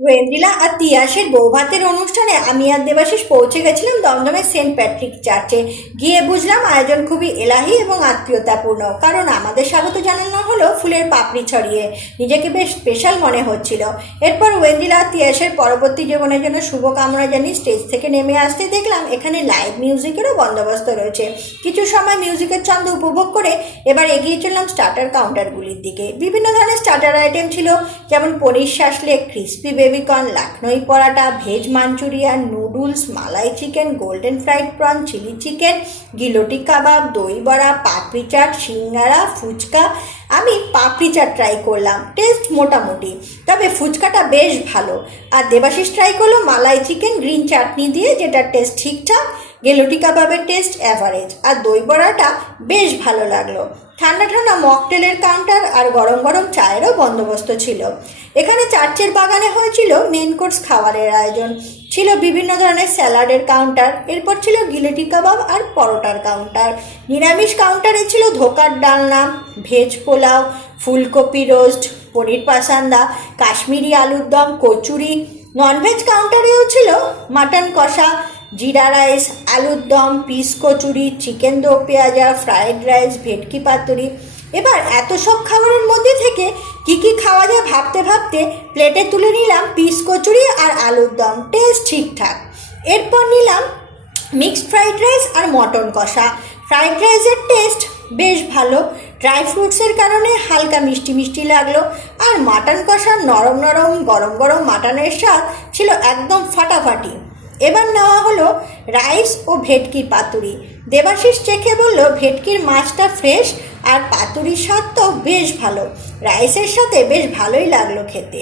ওয়েন্দ্রিলা আর তিয়াসের বৌভাতের অনুষ্ঠানে আমি আর দেবাশিস পৌঁছে গেছিলাম দমদমের সেন্ট প্যাট্রিক চার্চে। গিয়ে বুঝলাম আয়োজন খুবই এলাহি এবং আত্মীয়তাপূর্ণ, কারণ আমাদের স্বাগত জানানো হলো ফুলের পাপড়ি ছড়িয়ে। নিজেকে বেশ স্পেশাল মনে হচ্ছিল। এরপর ওয়েন্দ্রিলা আর তিয়াসের পরবর্তী জীবনের জন্য শুভকামনা জানিয়ে স্টেজ থেকে নেমে আসতে দেখলাম এখানে লাইভ মিউজিকেরও বন্দোবস্ত রয়েছে। কিছু সময় মিউজিকের ছন্দ উপভোগ করে এবার এগিয়ে চললাম স্টার্টার কাউন্টারগুলির দিকে। বিভিন্ন ধরনের স্টার্টার আইটেম ছিল, যেমন paneer shashlik, crispy baby corn, Lucknowi paratha, veg Manchurian, noodles, malai chicken, golden fried prawn, chilli chicken, galouti kebab, দই বড়া, পাপড়ি চাট, সিঙ্গারা, ফুচকা। আমি পাপড়ি চাট ট্রাই করলাম, টেস্ট মোটামুটি, তবে ফুচকাটা বেশ ভালো। আর দেবাশিস ট্রাই করলো মালাই চিকেন গ্রিন চাটনি দিয়ে, যেটার টেস্ট ঠিকঠাক। গেলোটি কাবাবের টেস্ট অ্যাভারেজ, আর দই বড়াটা বেশ ভালো লাগলো। ঠান্ডা ঠান্ডা মকটেলের কাউন্টার আর গরম গরম চায়েরও বন্দোবস্ত ছিল। এখানে চার্চের বাগানে হয়েছিল মেন কোর্স খাবারের আয়োজন। ছিল বিভিন্ন ধরনের স্যালাডের কাউন্টার, এরপর ছিল গিলেটি কাবাব আর পরোটার কাউন্টার। নিরামিষ কাউন্টারে ছিল ধোকার ডালনা, ভেজ পোলাও, ফুলকপি রোস্ট, পনির পাসান্দা, কাশ্মীরি আলুর দম, কচুরি। ননভেজ কাউন্টারেও ছিল মাটন কষা, জিরা রাইস, আলুর দম, পিস কচুরি, চিকেন দো পেঁয়াজা, ফ্রায়েড রাইস, ভেটকি পাতুরি। এবার এত সব খাবারের মধ্যে থেকে কি কি খাওয়া যায় ভাবতে ভাবতে প্লেটে তুলে নিলাম পিস কচুরি আর আলুর দম, টেস্ট ঠিকঠাক। এরপর নিলাম মিক্সড ফ্রাইড রাইস আর মটন কষা। ফ্রাইড রাইসের টেস্ট বেশ ভালো, ড্রাই ফ্রুটসের কারণে হালকা মিষ্টি মিষ্টি লাগলো। আর মাটন কষার নরম নরম গরম গরম মাটনের স্বাদ ছিল একদম ফাটাফাটি। এবার নেওয়া হলো রাইস ও ভেটকি পাতুরি। দেবাশিস চেখে বলল ভেটকির মাছটা ফ্রেশ আর পাতুরির স্বাদটাও বেশ ভালো। রাইসের সাথে বেশ ভালোই লাগলো খেতে।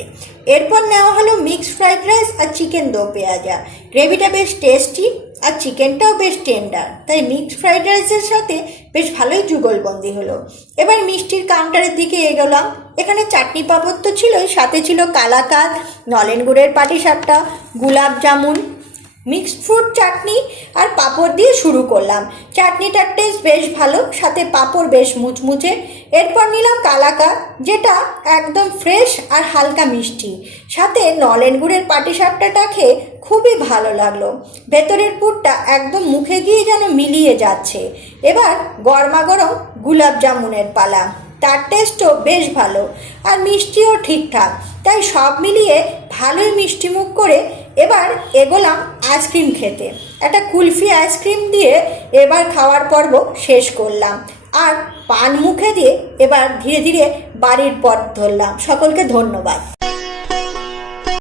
এরপর নেওয়া হলো মিক্সড ফ্রাইড রাইস আর চিকেন দো পেঁয়াজা। গ্রেভিটা বেশ টেস্টি আর চিকেনটাও বেশ টেন্ডার, তাই মিক্সড ফ্রাইড রাইসের সাথে বেশ ভালোই যুগলবন্দি হলো। এবার মিষ্টির কাউন্টারের দিকে এগোলাম। এখানে চাটনি পাঁপড় তো ছিলই, সাথে ছিল কালাকাঁদ, নলেন গুড়ের পাটিসাপটা, গুলাব জামুন, মিক্সড ফ্রুট চাটনি আর পাঁপড় দিয়ে শুরু করলাম। চাটনিটার টেস্ট বেশ ভালো, সাথে পাঁপড় বেশ মুচমুচে। এরপর নিলাম কালাকাঁদ, যেটা একদম ফ্রেশ আর হালকা মিষ্টি, সাথে নলেন গুড়ের পাটিসাপটাটা খেয়ে খুবই ভালো লাগলো। ভেতরের পুরটা একদম মুখে গিয়ে যেন মিলিয়ে যাচ্ছে। এবার গরমা গরম গুলাব জামুনের পালা, তার টেস্টও বেশ ভালো আর মিষ্টিও ঠিকঠাক, তাই সব মিলিয়ে ভালোই মিষ্টি মুখ করে এবার এগোলাম আইসক্রিম খেতে। একটা কুলফি আইসক্রিম দিয়ে এবার খাওয়ার পর্ব শেষ করলাম আর পান মুখে দিয়ে এবার ধীরে ধীরে বাড়ির পথ ধরলাম। সকলকে ধন্যবাদ।